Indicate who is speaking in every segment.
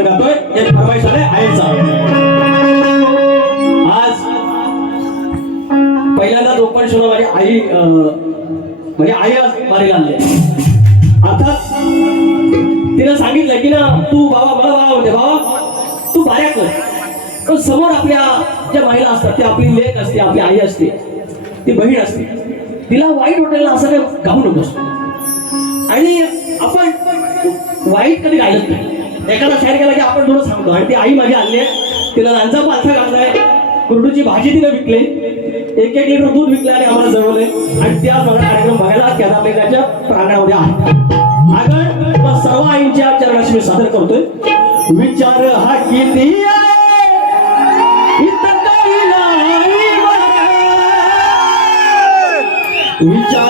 Speaker 1: गाणं गातोय एक फरमाईश आलाय आईचा आज पहिल्यांदाच ओपन शोला माझी आई अं, म्हणजे आई आज वारीला आणली अर्थात तिला सांगितलं की ना तू बाबा मला बाबा म्हणते बाबा तू बाऱ्या कर पण समोर आपल्या ज्या महिला असतात ती आपली लेख असते आपली आई असते ती बहीण असते. तिला वाईट वाटेल असं काही गाऊ नकोस. आणि आपण वाईट कधी गायलंच नाही. एखादा शेअर केला की आपण थोडं सांगतो. आणि ती आई माझी आली आहे. तिला लांचा पालथा घातलाय. कुरडूची भाजी तिने विकली. एक एक लिटर दूध विकलं आणि आम्हाला जवळले आणि त्या सगळा कार्यक्रम बघायला कॅदापेकाच्या प्राण्यामध्ये आहे. आगळ सर्व आईंच्या चरणाशी मी सादर करतोय विचार हा किती विचार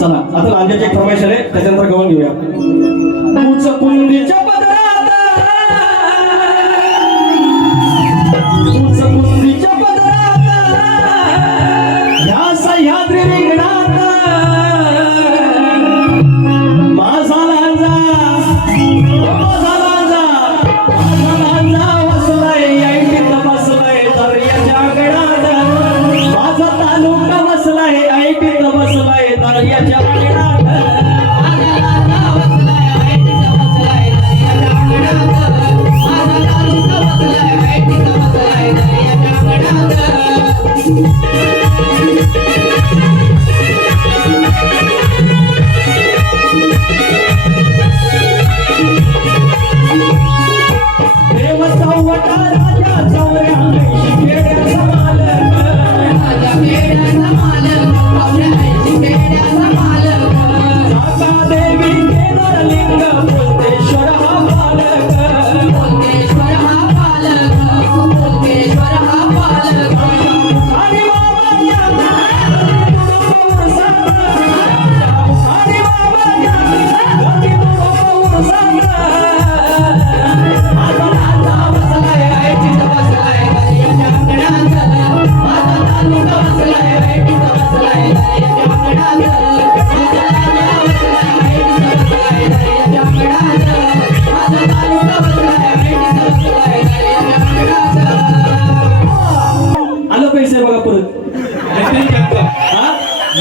Speaker 1: चला आता लांजाची एक फरमाईश आहे त्याच्यानंतर गवण घेऊया. उच कुंडीच्या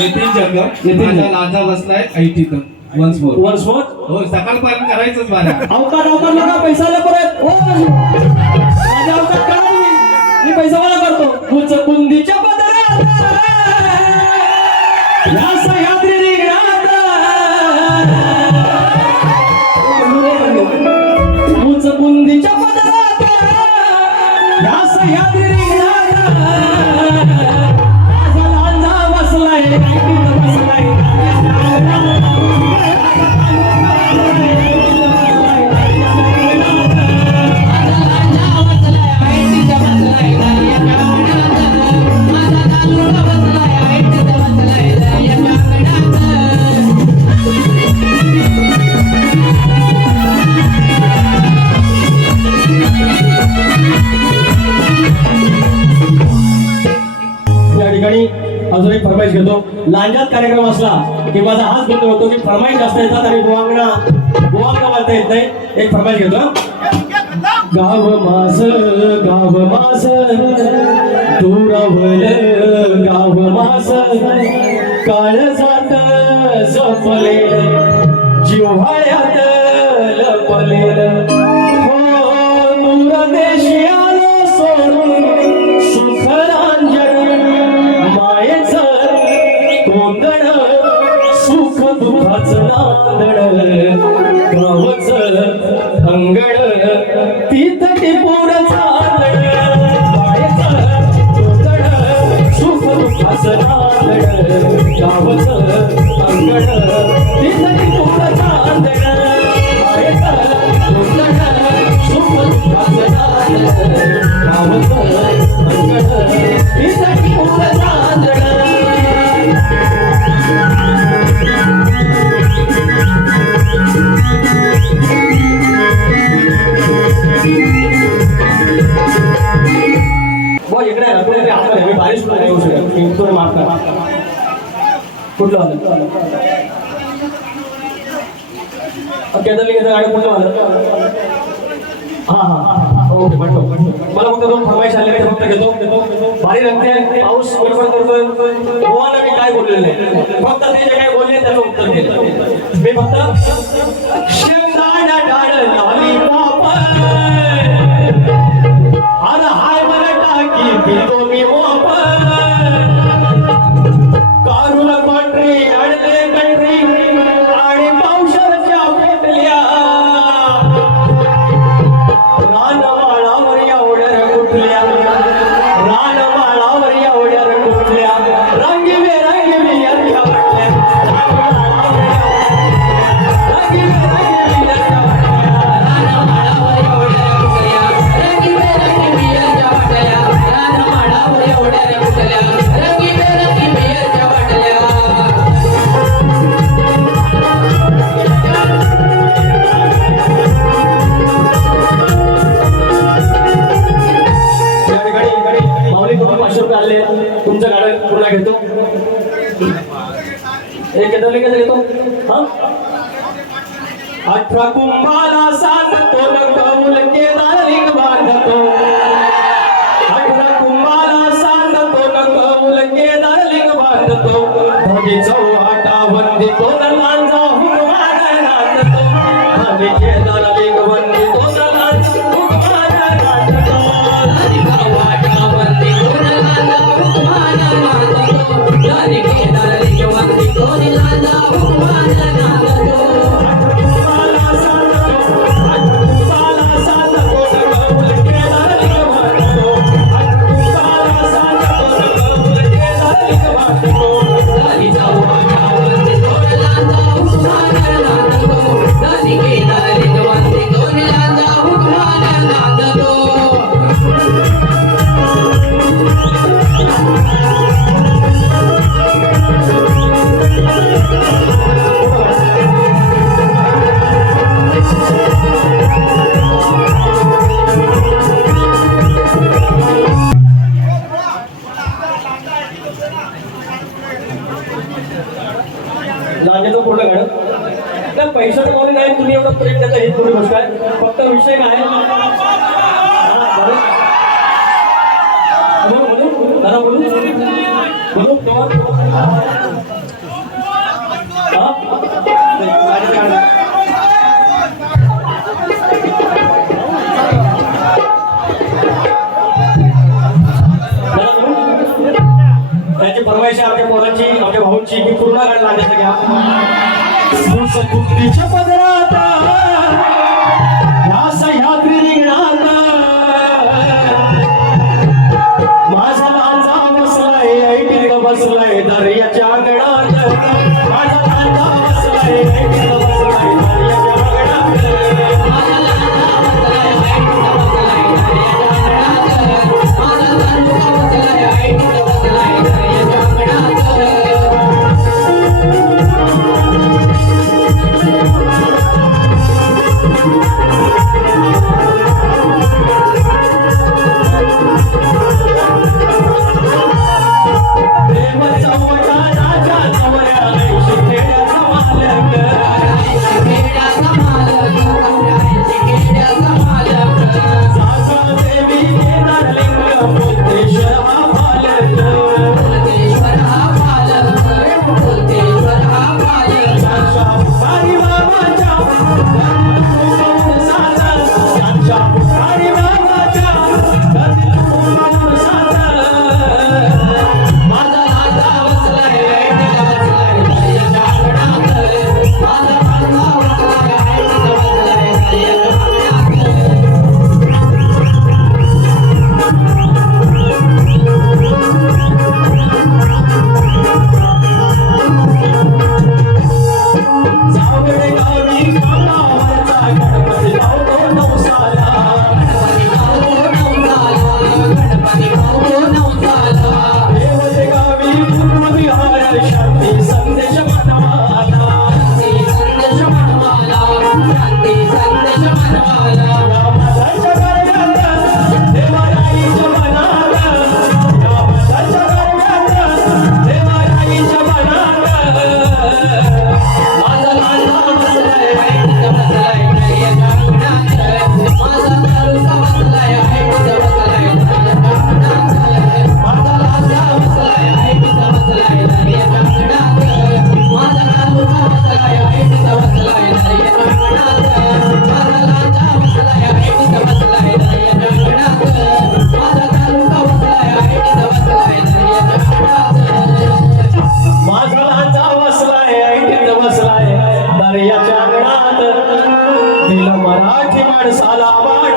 Speaker 2: नितीन जगताप नितीन माझा. लांजा बसलाय. वन्स मोर
Speaker 1: वन्स मोर
Speaker 2: हो सकाळपर्यंत करायचंच मला
Speaker 1: नका पैसा आला परत. हो माझ्या अवकात करा मी मी पैसा मला करतो. उच कुंदीच्या पदरात. या सह्याद्री घेतो. लांजात कार्यक्रम असला की माझा हाच बंद होतो की फरमाईश जास्त येतात आणि गोवांगणा बुवांग बोलता येत नाही. एक फरमाईश घेतो गाव मास गाव मास दुरावल गाव मास. काळ जात सपले दुःखाचं नांदण गावच अंगण तीत टिपूर चालण सुख दुःखाचं नांदण गावच अंगण तीत कुठलं आलं? अ, केदारलिंगाचं गाडी कुठलं आलं? हा हा ओके म्हणतो मला फक्त दोन फरमाईश आले फक्त घेतो. भारी रंगते पाऊस बडबड करतोय. गोवाला मी काय बोललेलं आहे? फक्त ते जे काय बोलले त्याचं उत्तर दिलं मी फक्त शेंगदाणा डाळ तुम्ही पाचशे आले. तुमचं गाडं पुन्हा घेतो. एक घेतो कसं घेतो. हा? अठरा कुंभाला सांगतो न कौल केदारलिंग बांधतो. अठरा कुंभाला सांगतो न कौल केदारलिंग बांधतो. धनी चौहाटा वंदितो न 我比较 Thank you. ನಿಲಮ ರಾಜಿ ಮಾಡು ಸಾಲ ಮಾಡ